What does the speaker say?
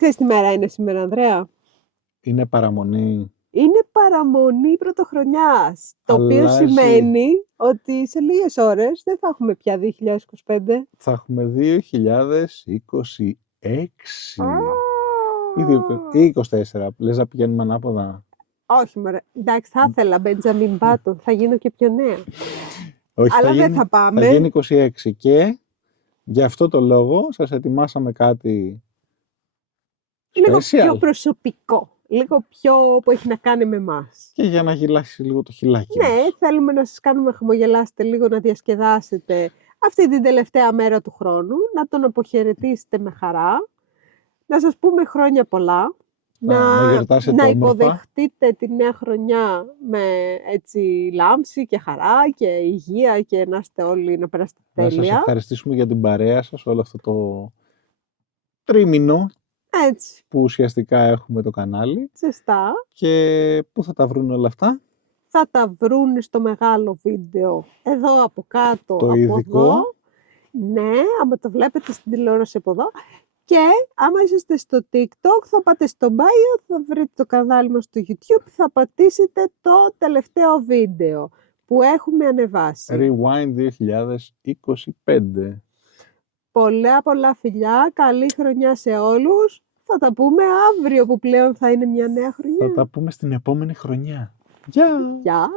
Ξέρεις τι μέρα είναι σήμερα, Ανδρέα? Είναι παραμονή. Είναι παραμονή πρωτοχρονιάς, το οποίο Αλλάζει. σημαίνει ότι σε λίγες ώρες δεν θα έχουμε πια 2025. Θα έχουμε 2026 ή 24. Λες να πηγαίνουμε ανάποδα? Όχι μωρέ, εντάξει θα ήθελα Μπέντζαμιν Μπάτον, θα γίνω και πιο νέα. Όχι, Αλλά δεν γίνει, θα πάμε. Θα γίνει 26 και γι' αυτό το λόγο σας ετοιμάσαμε κάτι Λίγο special. πιο προσωπικό, λίγο πιο που έχει να κάνει με εμάς. Και για να γελάσει λίγο το χιλάκι Ναι, μας. θέλουμε να σας κάνουμε να χαμογελάσετε λίγο, να διασκεδάσετε αυτή την τελευταία μέρα του χρόνου, να τον αποχαιρετήσετε με χαρά, να σας πούμε χρόνια πολλά, Να γιορτάσετε να όμορφα. υποδεχτείτε τη νέα χρονιά με έτσι λάμψη και χαρά και υγεία και να είστε όλοι να περάσετε Να σας τέλεια. ευχαριστήσουμε για την παρέα σας όλο αυτό το τρίμηνο Έτσι, που ουσιαστικά έχουμε το κανάλι. σωστά. Και πού θα τα βρουν όλα αυτά? Θα τα βρουν στο μεγάλο βίντεο εδώ από κάτω, Το από ειδικό. εδώ. Ναι, άμα το βλέπετε στην τηλεόραση από εδώ. Και άμα είσαστε στο TikTok θα πάτε στο bio, θα βρείτε το κανάλι μας στο YouTube, θα πατήσετε το τελευταίο βίντεο που έχουμε ανεβάσει. Rewind 2025. Πολλά φιλιά, καλή χρονιά σε όλους. Θα τα πούμε αύριο που πλέον θα είναι μια νέα χρονιά. Θα τα πούμε στην επόμενη χρονιά. Γεια! Γεια!